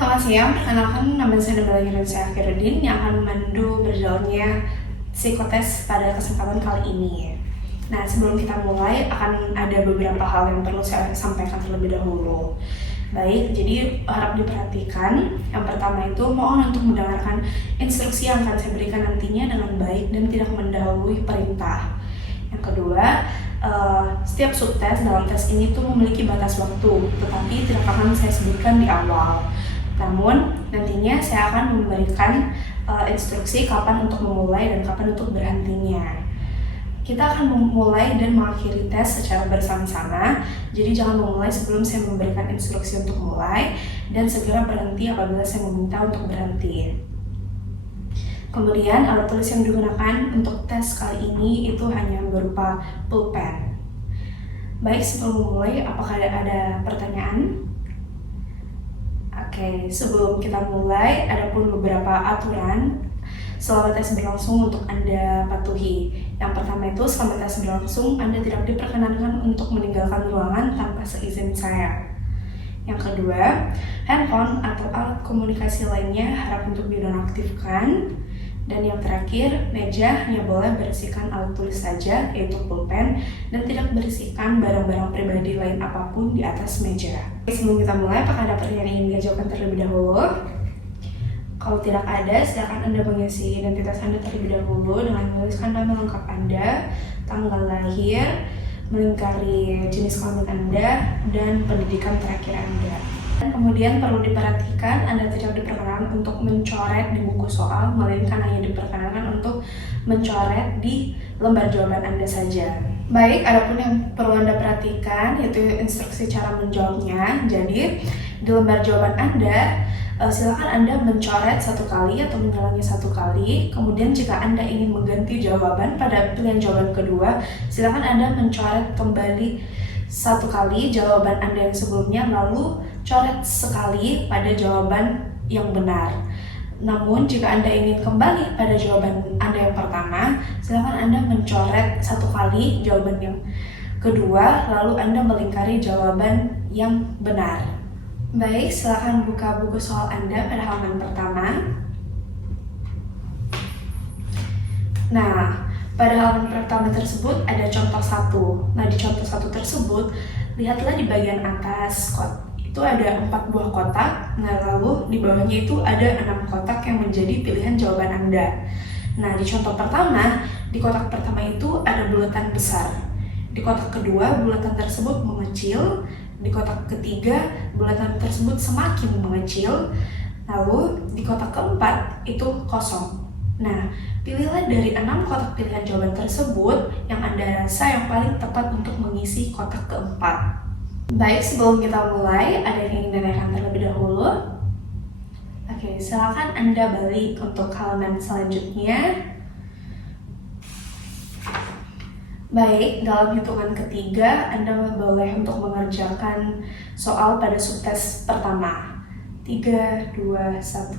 Selamat siang, perkenalkan nama saya Nabila saya Akhiruddin yang akan memandu berjalannya psikotes pada kesempatan kali ini. Nah, sebelum kita mulai akan ada beberapa hal yang perlu saya sampaikan terlebih dahulu. Baik, jadi harap diperhatikan. Yang pertama itu mohon untuk mendengarkan instruksi yang akan saya berikan nantinya dengan baik dan tidak mendahului perintah. Yang kedua, setiap subtes dalam tes ini tuh memiliki batas waktu, tetapi tidak akan saya sebutkan di awal. Namun, nantinya saya akan memberikan instruksi kapan untuk memulai dan kapan untuk berhentinya. Kita akan memulai dan mengakhiri tes secara bersama-sama, jadi jangan memulai sebelum saya memberikan instruksi untuk mulai, dan segera berhenti apabila saya meminta untuk berhenti. Kemudian, alat tulis yang digunakan untuk tes kali ini itu hanya berupa pulpen. Baik, sebelum memulai, apakah ada pertanyaan? Oke, sebelum kita mulai, ada pun beberapa aturan selama tes berlangsung untuk Anda patuhi. Yang pertama itu, selama tes berlangsung, Anda tidak diperkenankan untuk meninggalkan ruangan tanpa seizin saya. Yang kedua, handphone atau alat komunikasi lainnya harap untuk dinonaktifkan. Dan yang terakhir, meja hanya boleh berisikan alat tulis saja, yaitu pulpen, dan tidak berisikan barang-barang pribadi lain apapun di atas meja. Sebelum kita mulai, apakah ada pertanyaan yang ingin diajukan terlebih dahulu? Kalau tidak ada, silakan Anda mengisi identitas Anda terlebih dahulu dengan menuliskan nama lengkap Anda, tanggal lahir, melingkari jenis kelamin Anda, dan pendidikan terakhir Anda. Dan kemudian perlu diperhatikan, Anda tidak diperkenankan untuk mencoret di buku soal, melainkan hanya diperkenankan untuk mencoret di lembar jawaban Anda saja. Baik, adapun yang perlu Anda perhatikan yaitu instruksi cara menjawabnya. Jadi, di lembar jawaban Anda, silakan Anda mencoret satu kali atau mengulangi satu kali. Kemudian jika Anda ingin mengganti jawaban pada pilihan jawaban kedua, silakan Anda mencoret kembali satu kali jawaban Anda yang sebelumnya, lalu coret sekali pada jawaban yang benar. Namun jika Anda ingin kembali pada jawaban Anda yang pertama, silakan Anda mencoret satu kali jawaban yang kedua, lalu Anda melingkari jawaban yang benar. Baik, silakan buka buku soal Anda pada halaman pertama. Nah, pada halaman pertama tersebut ada contoh 1. Nah, di contoh 1 tersebut, lihatlah di bagian atas itu ada 4 buah kotak. Nah, lalu di bawahnya itu ada 6 kotak yang menjadi pilihan jawaban Anda. Nah, di contoh pertama, di kotak pertama itu ada bulatan besar. Di kotak kedua, bulatan tersebut mengecil. Di kotak ketiga, bulatan tersebut semakin mengecil. Lalu di kotak keempat itu kosong. Nah, pilihlah dari 6 kotak pilihan jawaban tersebut yang Anda rasa yang paling tepat untuk mengisi kotak keempat. Baik, sebelum kita mulai, ada yang ingin ditanyakan terlebih dahulu? Oke, silakan Anda balik untuk halaman selanjutnya. Baik, dalam hitungan ketiga, Anda boleh untuk mengerjakan soal pada subtes pertama. 3, 2, 1.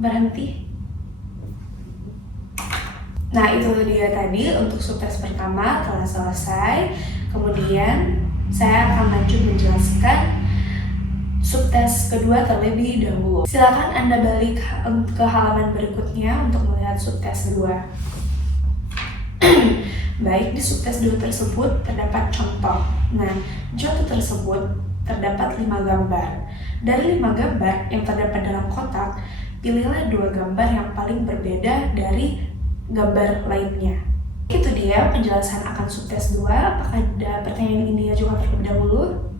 Berhenti. Nah, itu dia tadi untuk subtes pertama telah selesai. Kemudian saya akan lanjut menjelaskan subtes kedua terlebih dahulu. Silakan Anda balik ke halaman berikutnya untuk melihat subtes 2. Baik, di subtes 2 tersebut terdapat contoh. Nah, contoh tersebut terdapat 5 gambar. Dari 5 gambar yang terdapat dalam kotak, pilihlah 2 gambar yang paling berbeda dari gambar lainnya. Itu dia penjelasan akan subtes 2. Apakah ada pertanyaan yang ingin diajukan terlebih dahulu?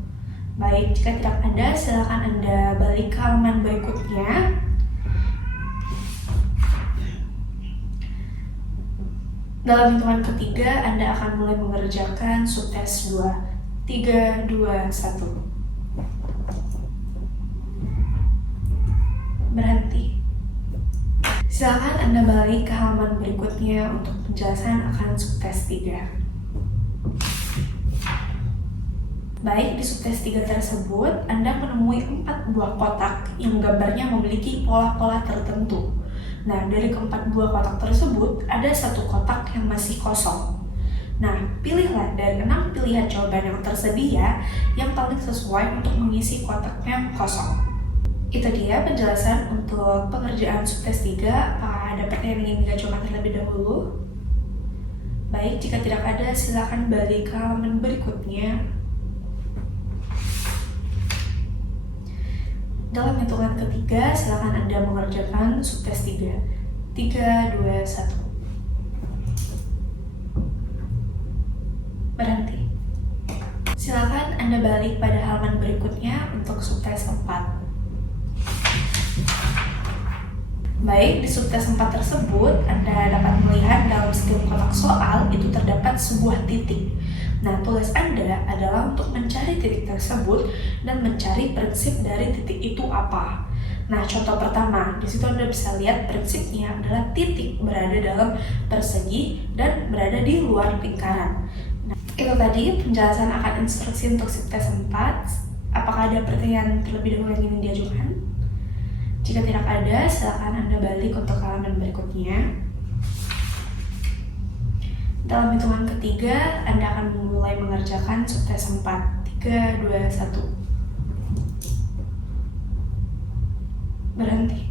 Baik, jika tidak ada, silakan Anda balik ke halaman berikutnya. Dalam hitungan ketiga, Anda akan mulai mengerjakan subtes 2. 3, 2, 1. Berhenti. Silakan Anda balik ke halaman berikutnya untuk penjelasan akan subtes 3. Baik, di subtes 3 tersebut, Anda menemui 4 buah kotak yang gambarnya memiliki pola-pola tertentu. Nah, dari keempat buah kotak tersebut, ada 1 kotak yang masih kosong. Nah, pilihlah dari 6 pilihan jawaban yang tersedia yang paling sesuai untuk mengisi kotak yang kosong. Itu dia penjelasan untuk pengerjaan subtes 3. Apakah ada pertanyaan yang ingin diajukan terlebih dahulu? Baik, jika tidak ada, silakan balik ke halaman berikutnya. Dalam hitungan ketiga, silakan Anda mengerjakan subtes 3. 3, 2, 1. Berhenti. Silakan Anda balik pada halaman berikutnya untuk subtes 4. Baik, di subtes 4 tersebut, Anda dapat melihat dalam setiap kotak soal itu terdapat sebuah titik. Nah, tugas Anda adalah untuk mencari titik tersebut dan mencari prinsip dari titik itu apa. Nah, contoh pertama, di situ Anda bisa lihat prinsipnya adalah titik berada dalam persegi dan berada di luar lingkaran. Nah, itu tadi penjelasan akan instruksi untuk subtes 4. Apakah ada pertanyaan terlebih dahulu yang ingin diajukan? Jika tidak ada, silakan Anda balik untuk halaman berikutnya. Dalam hitungan ketiga, Anda akan mulai mengerjakan subtes 4. 3, 2, 1. Berhenti.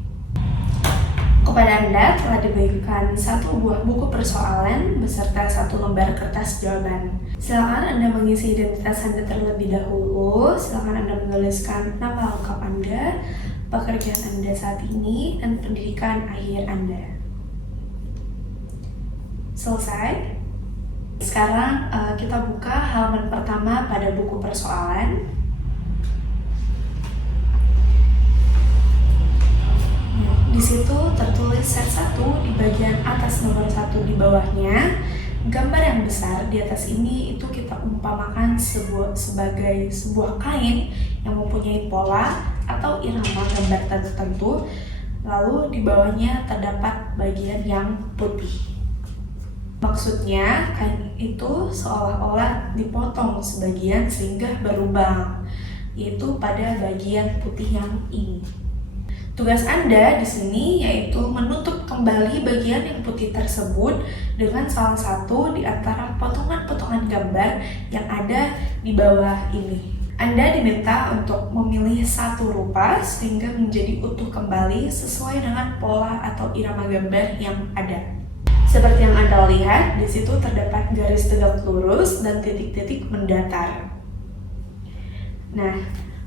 Kepada Anda telah diberikan satu buah buku persoalan beserta satu lembar kertas jawaban. Silakan Anda mengisi identitas Anda terlebih dahulu. Silakan Anda menuliskan nama lengkap Anda, pekerjaan Anda saat ini, dan pendidikan akhir Anda. Selesai. Sekarang kita buka halaman pertama pada buku persoalan. Di situ tertulis set 1 di bagian atas nomor 1 di bawahnya. Gambar yang besar di atas ini itu kita umpamakan sebagai sebuah kain yang mempunyai pola atau irama gambar tertentu. Lalu di bawahnya terdapat bagian yang putih. Maksudnya kain itu seolah-olah dipotong sebagian sehingga berlubang, yaitu pada bagian putih yang ini. Tugas Anda di sini yaitu menutup kembali bagian yang putih tersebut dengan salah satu di antara potongan-potongan gambar yang ada di bawah ini. Anda diminta untuk memilih satu rupa sehingga menjadi utuh kembali sesuai dengan pola atau irama gambar yang ada. Seperti yang Anda lihat, di situ terdapat garis tegak lurus dan titik-titik mendatar. Nah,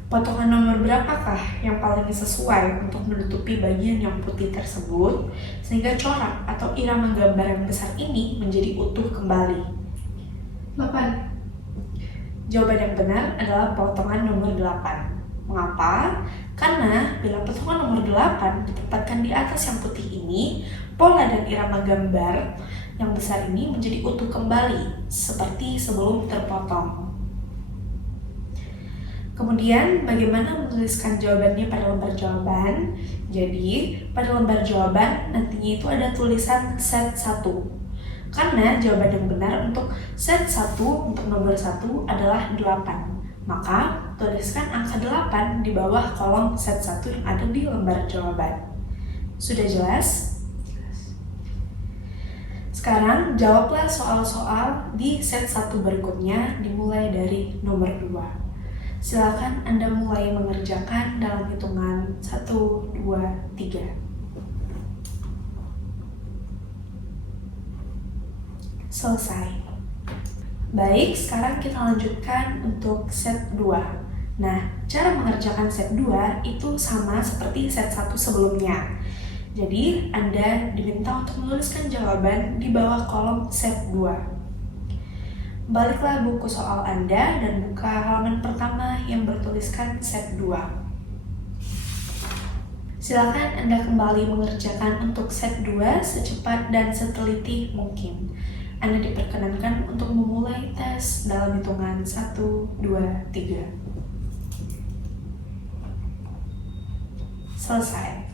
potongan nomor berapakah yang paling sesuai untuk menutupi bagian yang putih tersebut sehingga corak atau irama gambar yang besar ini menjadi utuh kembali? 8. Jawaban yang benar adalah potongan nomor 8. Mengapa? Karena bila potongan nomor 8 ditempatkan di atas yang putih ini, pola dan irama gambar yang besar ini menjadi utuh kembali seperti sebelum terpotong. Kemudian bagaimana menuliskan jawabannya pada lembar jawaban? Jadi pada lembar jawaban nantinya itu ada tulisan set 1. Karena jawaban yang benar untuk set 1 untuk nomor 1 adalah 8. Maka tuliskan angka 8 di bawah kolom set 1 yang ada di lembar jawaban. Sudah jelas? Sekarang jawablah soal-soal di set 1 berikutnya dimulai dari nomor 2. Silakan Anda mulai mengerjakan dalam hitungan 1, 2, 3. Selesai. Baik, sekarang kita lanjutkan untuk set 2. Nah, cara mengerjakan set 2 itu sama seperti set 1 sebelumnya. Jadi, Anda diminta untuk menuliskan jawaban di bawah kolom set 2. Baliklah buku soal Anda dan buka halaman pertama yang bertuliskan set 2. Silakan Anda kembali mengerjakan untuk set 2 secepat dan seteliti mungkin. Anda diperkenankan untuk memulai tes dalam hitungan 1, 2, 3. Selesai.